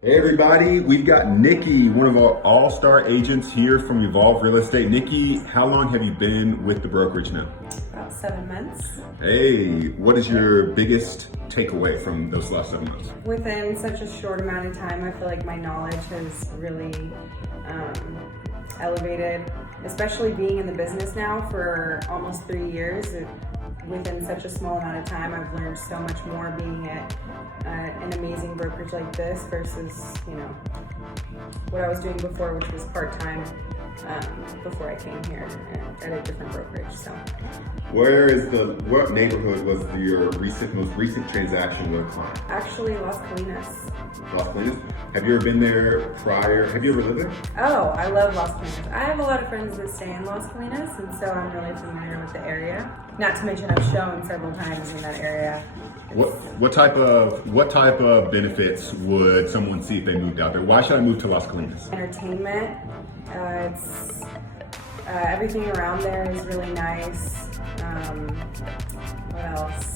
Hey everybody, we've got Nikki, one of our all-star agents here from Evolve Real Estate. Nikki, how long have you been with the brokerage now? About 7 months. Hey, what is your biggest takeaway from those last 7 months? Within such a short amount of time, I feel like my knowledge has really elevated, especially being in the business now for almost 3 years. Within such a small amount of time, I've learned so much more being at an amazing brokerage like this versus, what I was doing before, which was part-time before I came here at a different brokerage. So, what neighborhood was your most recent transaction with a client? actually, Las Colinas. Las Colinas? Have you ever been there prior? Have you ever lived there? Oh, I love Las Colinas. I have a lot of friends that stay in Las Colinas, and so I'm really familiar with the area. Not to mention I've shown several times in that area. What type of benefits would someone see if they moved out there? Why should I move to Las Colinas? Entertainment, it's everything around there is really nice. What else?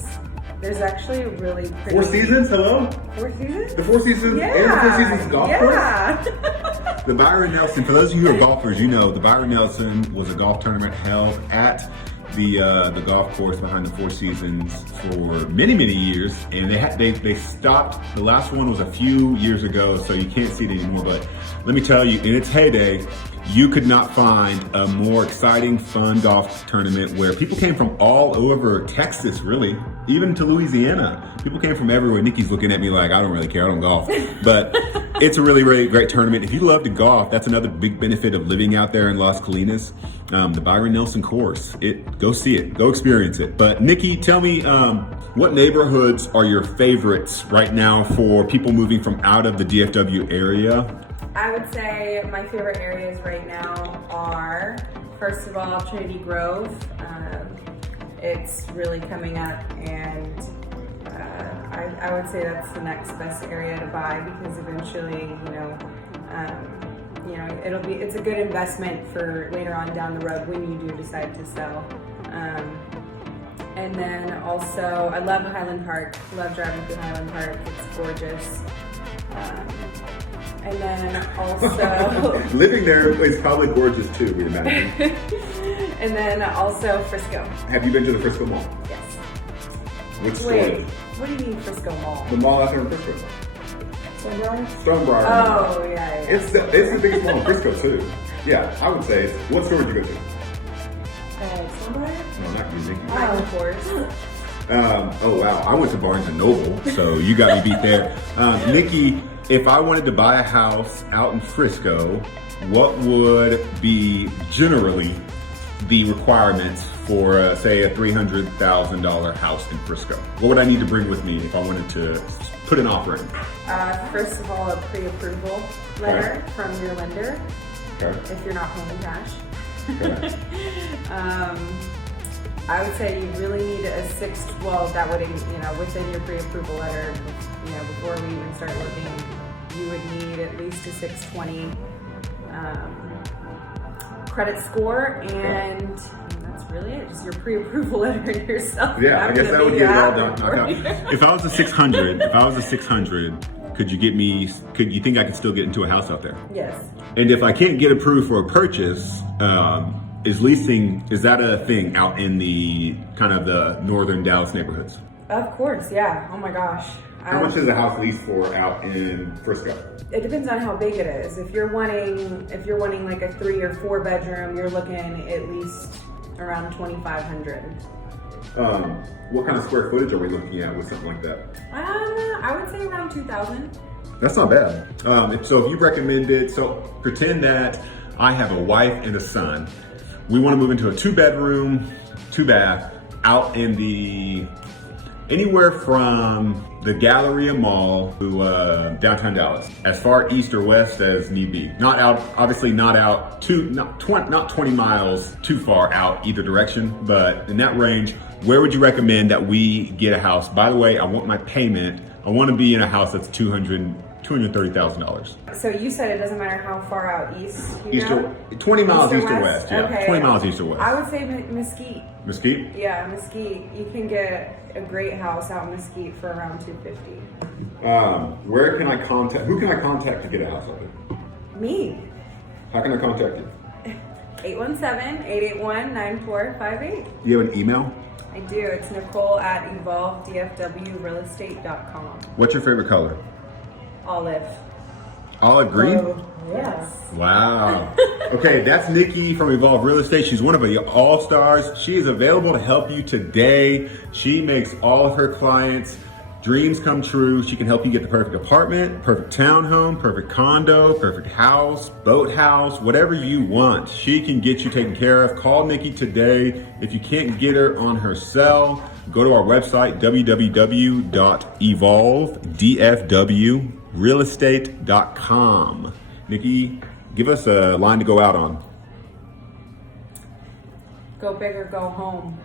There's actually a really pretty... Four Seasons, hello? Four Seasons? The Four Seasons Yeah. and the Four Seasons golf course? Yeah. The Byron Nelson, for those of you who are golfers, you know the Byron Nelson was a golf tournament held at the golf course behind the Four Seasons for many years, and they stopped. The last one was a few years ago, so you can't see it anymore. But let me tell you, in its heyday, you could not find a more exciting, fun golf tournament where people came from all over Texas, really, even to Louisiana. People came from everywhere. Nikki's looking at me like, I don't really care, I don't golf. But it's a really great tournament. If you love to golf, that's another big benefit of living out there in Las Colinas. The Byron Nelson course, go see it, go experience it. But Nikki, tell me, what neighborhoods are your favorites right now for people moving from out of the DFW area? I would say my favorite areas right now are, first of all, Trinity Grove. It's really coming up, and I would say that's the next best area to buy because eventually, it's a good investment for later on down the road when you do decide to sell. And then also, I love Highland Park. Love driving through Highland Park. It's gorgeous. And then also... Living there is probably gorgeous too, we imagine. And then also Frisco. Have you been to the Frisco Mall? Yes. Which store? Wait, what do you mean Frisco Mall? The mall out there in Frisco. Stonebriar. Oh, yeah. It's the biggest mall in Frisco too. Yeah, I would say. What store did you go to? Stonebriar? No, not you, Nikki. Oh, of course. Oh wow, I went to Barnes and Noble, so you got me beat there. Nikki, if I wanted to buy a house out in Frisco, what would be generally the requirements for, say, a $300,000 house in Frisco? What would I need to bring with me if I wanted to put an offer in? First of all, a pre-approval letter from your lender, if you're not paying cash. Okay. I would say you really need a 612. That would, within your pre-approval letter, before we even start looking, you would need at least a 620 credit score, and that's really it. Just your pre-approval letter and yourself. Yeah, I guess that would get it all done. If I was a 600, could you think I could still get into a house out there? Yes. And if I can't get approved for a purchase, is that a thing out in the kind of the northern Dallas neighborhoods? Of course, yeah. Oh my gosh. How much is a house leased for out in Frisco? It depends on how big it is. If you're wanting like a 3 or 4 bedroom, you're looking at least around 2,500. What kind of square footage are we looking at with something like that? I would say around 2,000. That's not bad. So if you recommended, so pretend that I have a wife and a son. We want to move into a 2-bedroom, 2-bath out in anywhere from the Galleria Mall to downtown Dallas, as far east or west as need be. Not 20 miles too far out either direction, but in that range. Where would you recommend that we get a house? By the way, I want to be in a house that's $230,000. So you said it doesn't matter how far out east you go? 20 miles east or west? west, yeah. Okay. 20 miles east or west. I would say Mesquite. Mesquite? Yeah, Mesquite. You can get a great house out in Mesquite for around $250,000. Where can I contact? Who can I contact to get a house open? Me. How can I contact you? 817-881-9458. Do you have an email? I do. It's Nicole at evolvedfwrealestate.com. What's your favorite color? Olive. Olive green? Oh, yes. Wow. Okay, that's Nikki from Evolve Real Estate. She's one of the all-stars. She is available to help you today. She makes all of her clients' dreams come true. She can help you get the perfect apartment, perfect townhome, perfect condo, perfect house, boathouse, whatever you want. She can get you taken care of. Call Nikki today. If you can't get her on her cell, go to our website, www.evolvedfwrealestate.com. Nikki, give us a line to go out on. Go big or go home.